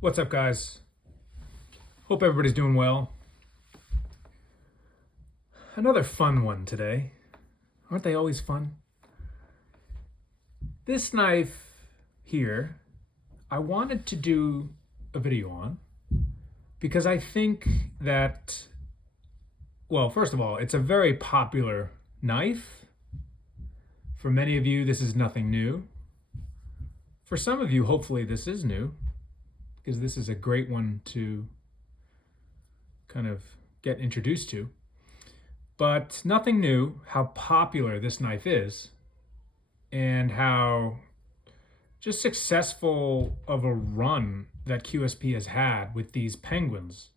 What's up, guys? Hope everybody's doing well. Another fun one today. Aren't they always fun? This knife here, I wanted to do a video on because I think that, well, first of all, it's a very popular knife. For many of you, this is nothing new. For some of you, hopefully, this is new because this is a great one to kind of get introduced to. But nothing new how popular this knife is and how just successful of a run that QSP has had with these penguins.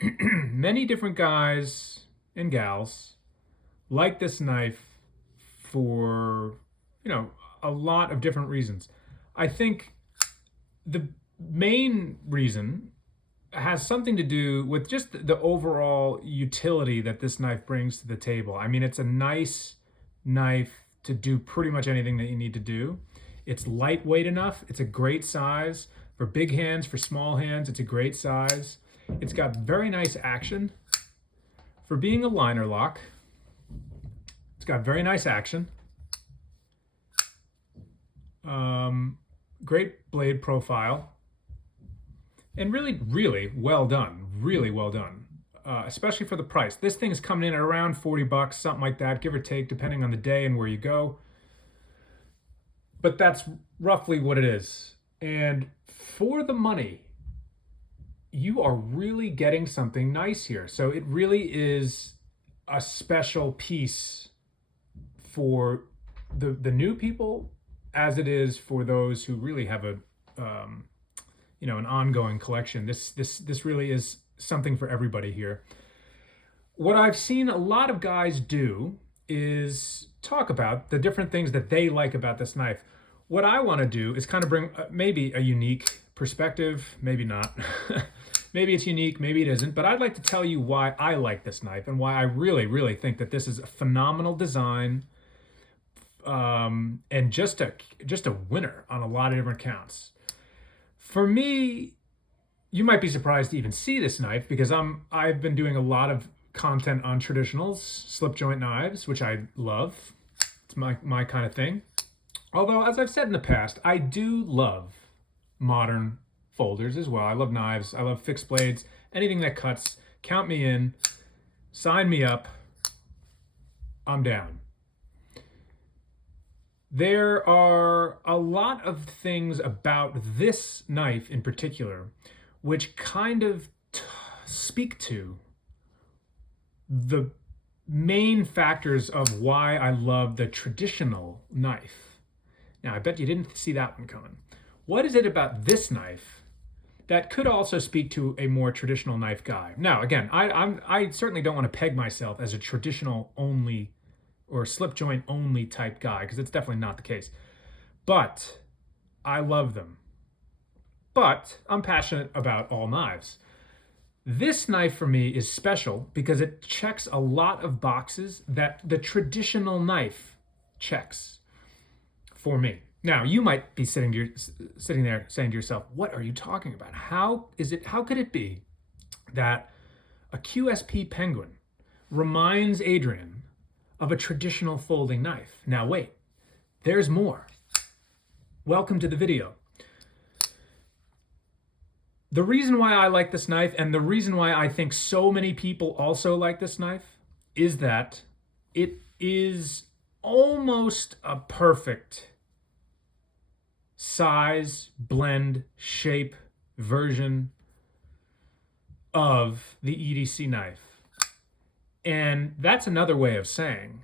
Many different guys and gals like this knife for, a lot of different reasons. I think the main reason has something to do with just the overall utility that this knife brings to the table. I mean, it's a nice knife to do pretty much anything that you need to do. It's lightweight enough. It's a great size for big hands, for small hands. It's a great size. It's got very nice action for being a liner lock. It's got very nice action. Great blade profile. And really, really well done. Really well done. Especially for the price. This thing is coming in at around 40 bucks, something like that, give or take, depending on the day and where you go. But that's roughly what it is. And for the money, you are really getting something nice here. So it really is a special piece for the new people, as it is for those who really have a an ongoing collection. This really is something for everybody here. What I've seen a lot of guys do is talk about the different things that they like about this knife. What I want to do is kind of bring maybe a unique perspective, maybe not. Maybe it's unique, maybe it isn't, but I'd like to tell you why I like this knife and why I really, really think that this is a phenomenal design, and just a winner on a lot of different counts. For me, you might be surprised to even see this knife because I've been doing a lot of content on traditionals, slip joint knives, which I love. It's my kind of thing. Although, as I've said in the past, I do love modern folders as well. I love knives. I love fixed blades. Anything that cuts, count me in. Sign me up. I'm down. There are a lot of things about this knife in particular which kind of speak to the main factors of why I love the traditional knife. Now, I bet you didn't see that one coming. What is it about this knife that could also speak to a more traditional knife guy? Now, again, I certainly don't want to peg myself as a traditional only or slip joint only type guy, because it's definitely not the case. But I love them. But I'm passionate about all knives. This knife for me is special because it checks a lot of boxes that the traditional knife checks for me. Now, you might be sitting there saying to yourself, what are you talking about? How could it be that a QSP Penguin reminds Adrian of a traditional folding knife? Now wait, there's more. Welcome to the video. The reason why I like this knife, and the reason why I think so many people also like this knife, is that it is almost a perfect size, blend, shape version of the EDC knife. And that's another way of saying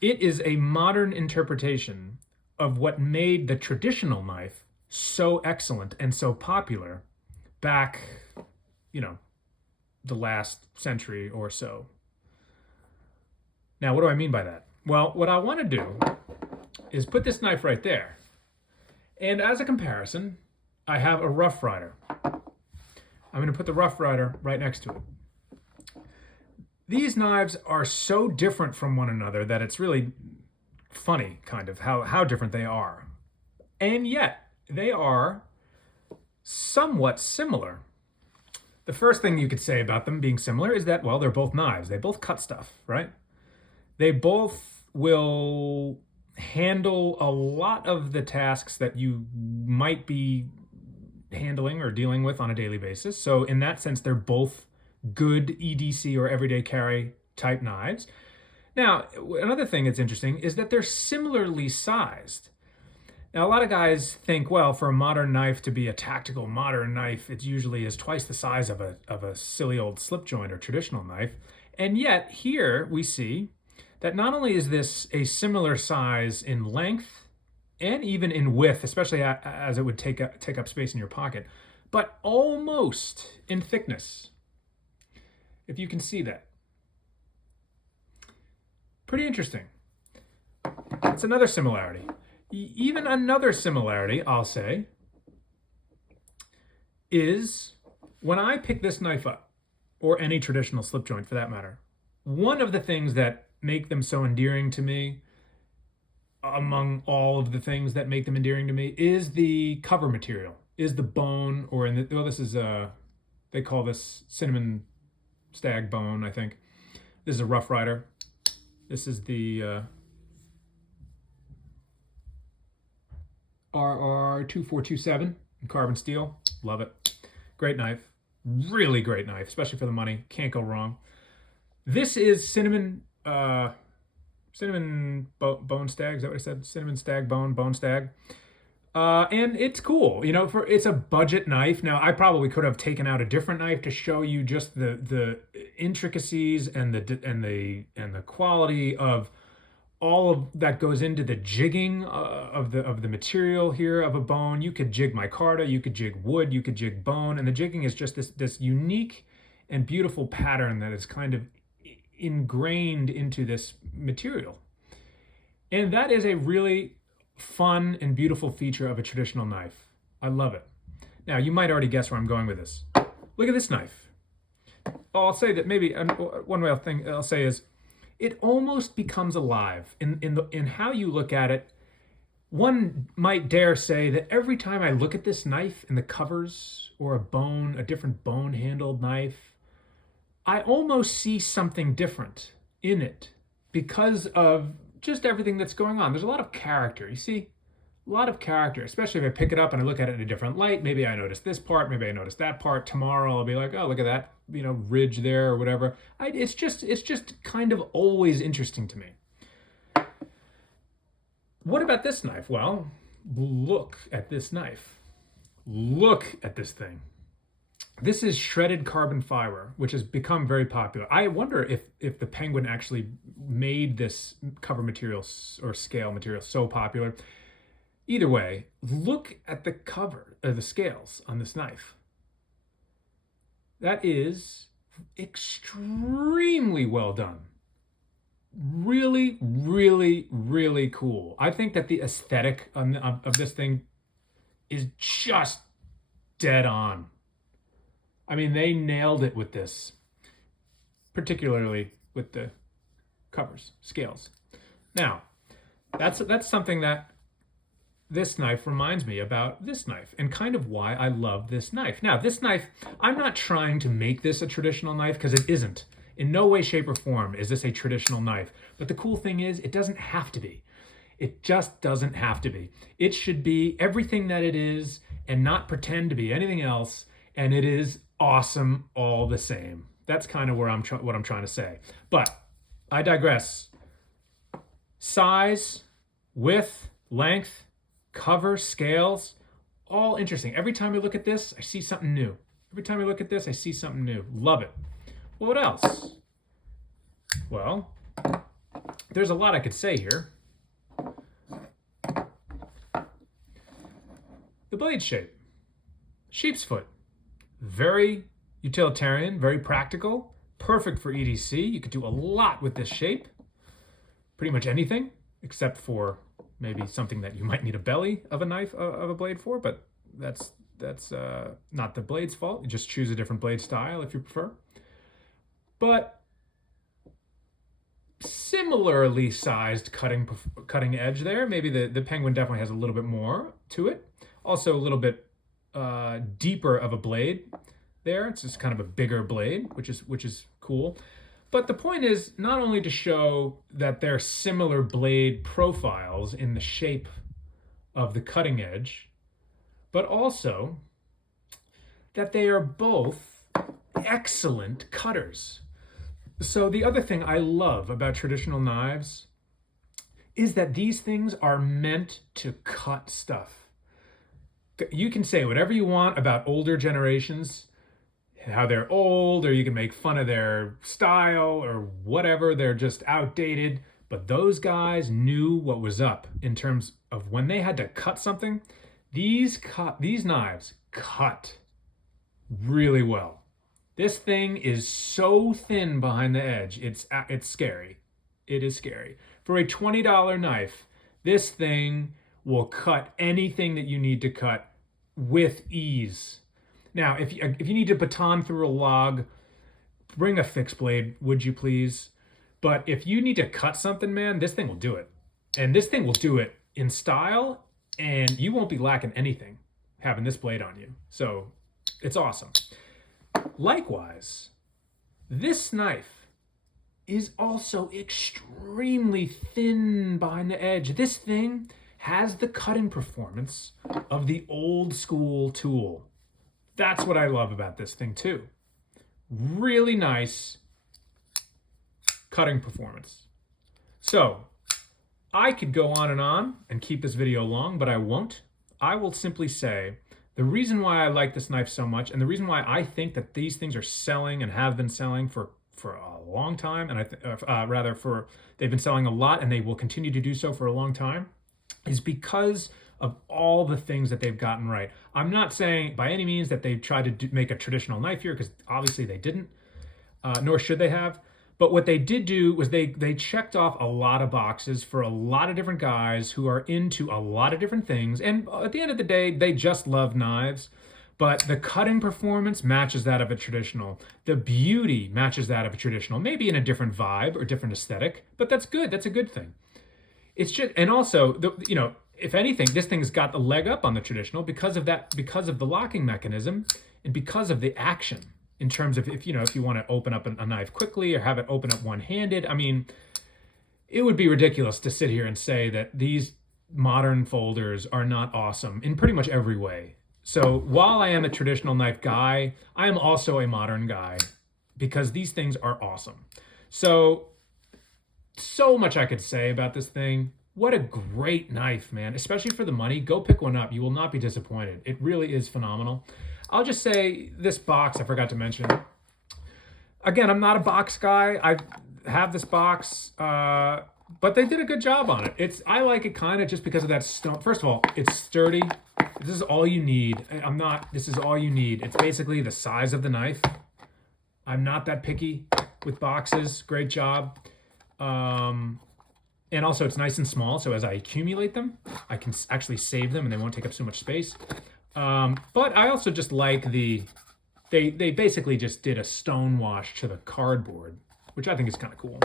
it is a modern interpretation of what made the traditional knife so excellent and so popular back, the last century or so. Now, what do I mean by that? Well, what I want to do is put this knife right there. And as a comparison, I have a Rough Rider. I'm going to put the Rough Rider right next to it. These knives are so different from one another that it's really funny, kind of, how different they are. And yet, they are somewhat similar. The first thing you could say about them being similar is that, well, they're both knives. They both cut stuff, right? They both will handle a lot of the tasks that you might be handling or dealing with on a daily basis. So in that sense, they're both good EDC or everyday carry type knives. Now, another thing that's interesting is that they're similarly sized. Now, a lot of guys think, well, for a modern knife to be a tactical modern knife, it usually is twice the size of a silly old slip joint or traditional knife. And yet here we see that not only is this a similar size in length and even in width, especially as it would take up space in your pocket, but almost in thickness, if you can see that. Pretty interesting. That's another similarity. Even another similarity, I'll say, is when I pick this knife up, or any traditional slip joint for that matter, one of the things that make them so endearing to me, among all of the things that make them endearing to me, is the cover material, is the bone, or in the, well, this is they call this cinnamon stag bone, I think. This is a Rough Rider. This is the RR2427 in carbon steel. Love it. Great knife. Really great knife, especially for the money. Can't go wrong. This is cinnamon bone stag. Is that what I said? Cinnamon stag bone stag. And it's cool, you know, it's a budget knife. Now, I probably could have taken out a different knife to show you just the intricacies and the quality of all of that goes into the jigging of the material here of a bone. You could jig micarta, you could jig wood, you could jig bone, and the jigging is just this unique and beautiful pattern that is kind of ingrained into this material. And that is a really fun and beautiful feature of a traditional knife. I love it. Now, you might already guess where I'm going with this. Look at this knife. I'll say that maybe one way I'll say is it almost becomes alive in how you look at it. One might dare say that every time I look at this knife in the covers or a different bone-handled knife, I almost see something different in it because of just everything that's going on. There's a lot of character, you see? A lot of character, especially if I pick it up and I look at it in a different light. Maybe I notice this part, maybe I notice that part. Tomorrow I'll be like, oh, look at that, you know, ridge there or whatever. It's just kind of always interesting to me. What about this knife? Well, look at this knife. Look at this thing. This is shredded carbon fiber, which has become very popular. I wonder if the Penguin actually made this cover material or scale material so popular. Either way, look at the cover, the scales on this knife. That is extremely well done. Really, really, really cool. I think that the aesthetic of this thing is just dead on. I mean, they nailed it with this, particularly with the covers, scales. Now, that's something that this knife reminds me about this knife and kind of why I love this knife. Now, this knife, I'm not trying to make this a traditional knife because it isn't. In no way, shape, or form is this a traditional knife. But the cool thing is, it doesn't have to be. It just doesn't have to be. It should be everything that it is and not pretend to be anything else. And it is awesome all the same. That's kind of where what I'm trying to say. But I digress. Size, width, length, cover, scales, all interesting. Every time I look at this, I see something new. Every time I look at this, I see something new. Love it. Well, what else? Well, there's a lot I could say here. The blade shape. Sheep's foot. Very utilitarian, very practical, perfect for EDC. You could do a lot with this shape. Pretty much anything, except for maybe something that you might need a belly of a knife, of a blade for, but that's not the blade's fault. You just choose a different blade style if you prefer. But similarly sized cutting edge there. Maybe the Penguin definitely has a little bit more to it. Also a little bit deeper of a blade there. It's just kind of a bigger blade, which is cool. But the point is not only to show that they're similar blade profiles in the shape of the cutting edge, but also that they are both excellent cutters. So the other thing I love about traditional knives is that these things are meant to cut stuff. You can say whatever you want about older generations, how they're old, or you can make fun of their style or whatever, they're just outdated. But those guys knew what was up in terms of when they had to cut something. These knives cut really well. This thing is so thin behind the edge. It's scary. It is scary. For a $20 knife, this thing will cut anything that you need to cut with ease. Now, if you need to baton through a log, bring a fixed blade, would you please? But if you need to cut something, man, this thing will do it. And this thing will do it in style, and you won't be lacking anything having this blade on you. So it's awesome. Likewise, this knife is also extremely thin behind the edge. This thing has the cutting performance of the old school tool. That's what I love about this thing too. Really nice cutting performance. So I could go on and keep this video long, but I won't. I will simply say the reason why I like this knife so much, and the reason why I think that these things are selling and have been selling for a long time, and they've been selling a lot and they will continue to do so for a long time, is because of all the things that they've gotten right. I'm not saying by any means that they've tried to make a traditional knife here, because obviously they didn't, nor should they have. But what they did do was they checked off a lot of boxes for a lot of different guys who are into a lot of different things. And at the end of the day, they just love knives. But the cutting performance matches that of a traditional. The beauty matches that of a traditional, maybe in a different vibe or different aesthetic, but that's good. That's a good thing. It's just, and also, if anything, this thing's got the leg up on the traditional because of the locking mechanism and because of the action in terms of if you want to open up a knife quickly or have it open up one-handed. I mean, it would be ridiculous to sit here and say that these modern folders are not awesome in pretty much every way. So while I am a traditional knife guy, I am also a modern guy because these things are awesome. So much I could say about this thing. What a great knife, man, especially for the money. Go pick one up. You will not be disappointed. It really is phenomenal. I'll just say this box, I forgot to mention. Again, I'm not a box guy. I have this box, but they did a good job on it. I like it kind of just because of that stone. First of all, it's sturdy. This is all you need. This is all you need. It's basically the size of the knife. I'm not that picky with boxes. Great job. And also it's nice and small, so as I accumulate them, I can actually save them and they won't take up so much space. But I also just like they basically just did a stone wash to the cardboard, which I think is kind of cool.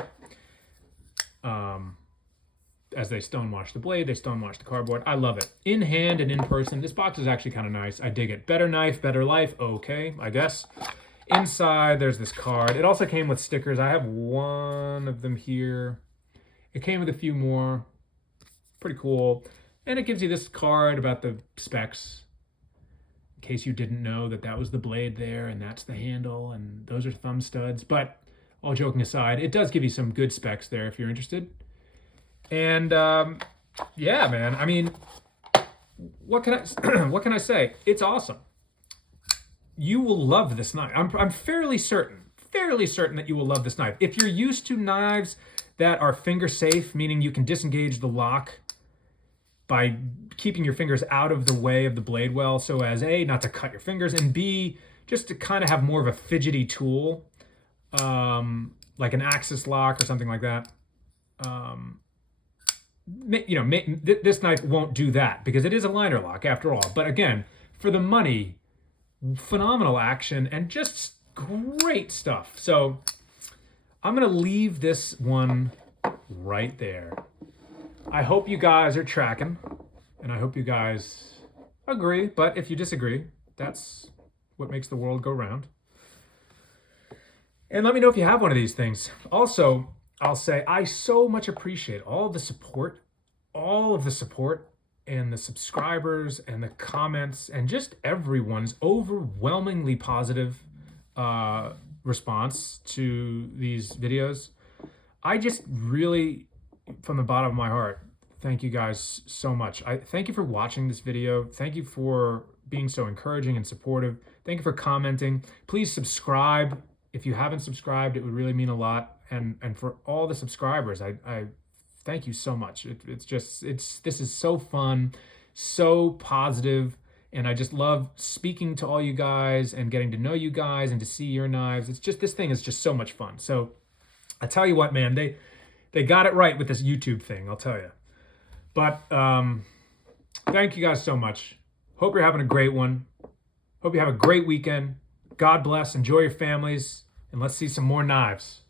As they stone wash the blade, they stone wash the cardboard. I love it. In hand and in person, this box is actually kind of nice. I dig it. Better knife, better life. Okay, I guess. Inside, there's this card. It also came with stickers. I have one of them here. It came with a few more. Pretty cool. And it gives you this card about the specs. In case you didn't know that was the blade there, and that's the handle, and those are thumb studs. But all joking aside, it does give you some good specs there if you're interested. And yeah, man, I mean, what can I say? It's awesome. You will love this knife. I'm fairly certain that you will love this knife. If you're used to knives that are finger safe, meaning you can disengage the lock by keeping your fingers out of the way of the blade well, so as A, not to cut your fingers, and B, just to kind of have more of a fidgety tool, like an axis lock or something like that. This knife won't do that because it is a liner lock after all. But again, for the money, phenomenal action and just great stuff. So I'm going to leave this one right there. I hope you guys are tracking, and I hope you guys agree. But if you disagree, that's what makes the world go round. And let me know if you have one of these things. Also, I'll say I so much appreciate all of the support and the subscribers and the comments and just everyone's overwhelmingly positive response to these videos. I just really, from the bottom of my heart, thank you guys so much. I thank you for watching this video. Thank you for being so encouraging and supportive. Thank you for commenting. Please subscribe. If you haven't subscribed, it would really mean a lot. And for all the subscribers, I thank you so much. This is so fun, so positive, and I just love speaking to all you guys and getting to know you guys and to see your knives. This thing is just so much fun. So I tell you what, man, they got it right with this YouTube thing, I'll tell you. But thank you guys so much. Hope you're having a great one. Hope you have a great weekend. God bless. Enjoy your families. And let's see some more knives.